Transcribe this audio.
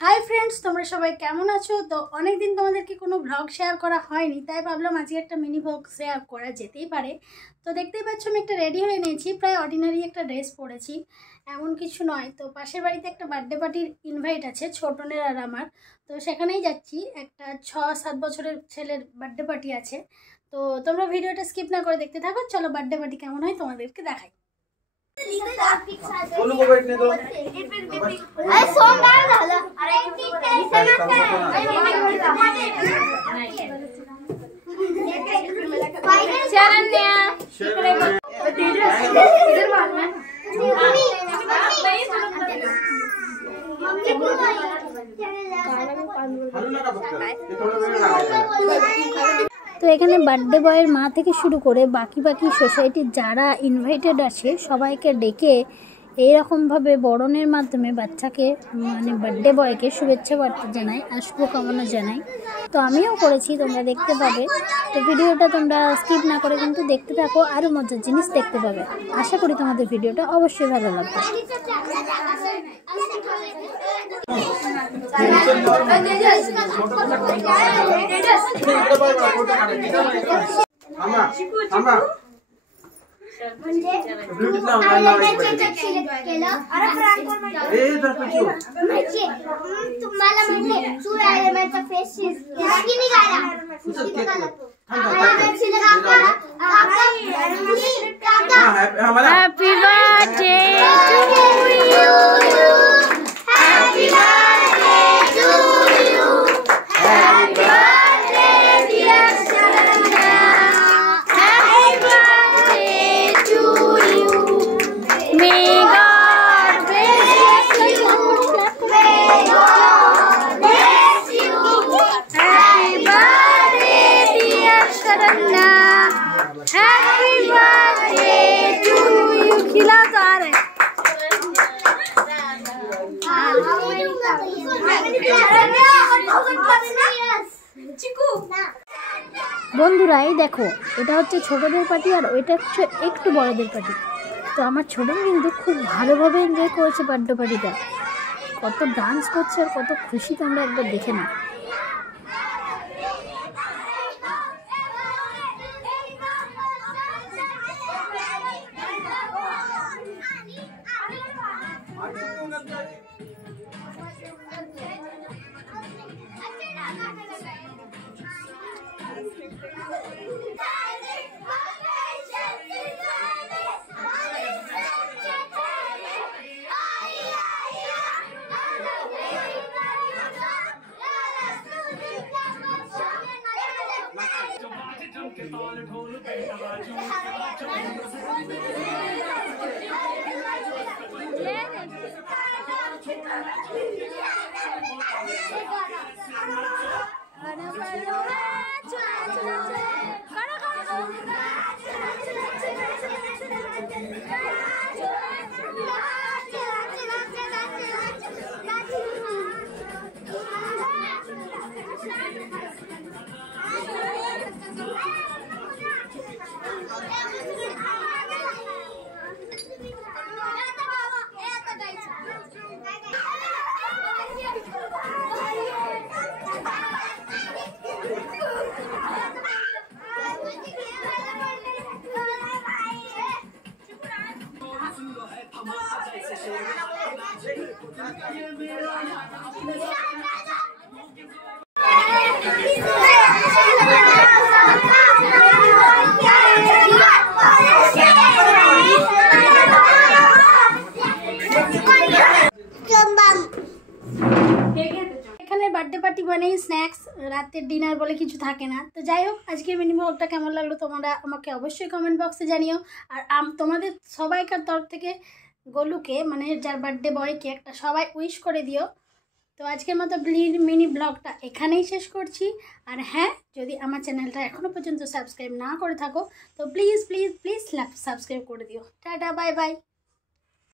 Hi friends তোমরা সবাই কেমন আছো। তো অনেক দিন তোমাদেরকে কোনো ব্লগ শেয়ার করা হয়নি, তাই ভাবলাম আজকে একটা মিনি ব্লগ শেয়ার করা যেতেই পারে। তো দেখতেই পাচ্ছ আমি একটা রেডি হয়ে নিয়েছি, প্রায় অর্ডিনারি একটা ড্রেস পরেছি, এমন কিছু নয়। তো পাশের বাড়িতে একটা বার্থডে পার্টির ইনভাইট আছে ছোটনের আর আমার, তো সেখানেই যাচ্ছি। একটা 6-7 বছরের ছেলের বার্থডে পার্টি আছে। তো তোমরা ভিডিওটা স্কিপ না করে দেখতে থাকো। চলো বার্থডে পার্টি কেমন হয় তোমাদেরকে দেখাই। बोलो मोबाइल ने दो अरे सॉन्ग डाल डाला अरे शरण्या इधर मारना তো এখানে বার্থডে বয়ের মা থেকে শুরু করে বাকি সোসাইটির যারা ইনভাইটেড আছে সবাইকে ডেকে এইরকমভাবে বরণের মাধ্যমে বাচ্চাকে মানে বার্থডে বয়কে শুভেচ্ছা বার্তা জানাই, শুভকামনা জানাই। তো আমিও করেছি, তোমরা দেখতে পাবে। তো ভিডিওটা তোমরা স্কিপ না করে কিন্তু দেখতে থাকো, আরও মজার জিনিস দেখতে পাবে। আশা করি তোমাদের ভিডিওটা অবশ্যই ভালো লাগবে। Happy birthday to you happy birthday to you happy birthday dear Sharanya happy birthday to you may God bless you may God bless you happy birthday dear Sharanya happy birthday to you खिला तो आ रहे বন্ধুরা এই দেখো, এটা হচ্ছে ছোটদের পার্টি আর ওইটা হচ্ছে একটু বড়দের পার্টি। তো আমার ছোট কিন্তু খুব ভালোভাবে এনজয় করেছে বার্থডে পার্টিটা, কত ডান্স করছে আর কত খুশি তোমরা একবার দেখে নাও। বার্থডে পার্টি মানেই স্ন্যাক্স, রাতের ডিনার বলে কিছু থাকে না। তো যাই হোক, আজকের মিনি ব্লগটা কেমন লাগলো তোমরা আমাকে অবশ্যই কমেন্ট বক্সে জানিও। আর তোমাদের সবাইকার তরফ থেকে গোলুকে মানে যার বার্থডে বয়কে একটা সবাই উইশ করে দিও। তো আজকের মতো মিনি ব্লগটা এখানেই শেষ করছি। আর হ্যাঁ, যদি আমার চ্যানেলটা এখনও পর্যন্ত সাবস্ক্রাইব না করে থাকো তো প্লিজ প্লিজ প্লিজ সাবস্ক্রাইব করে দিও। Tata, bye bye.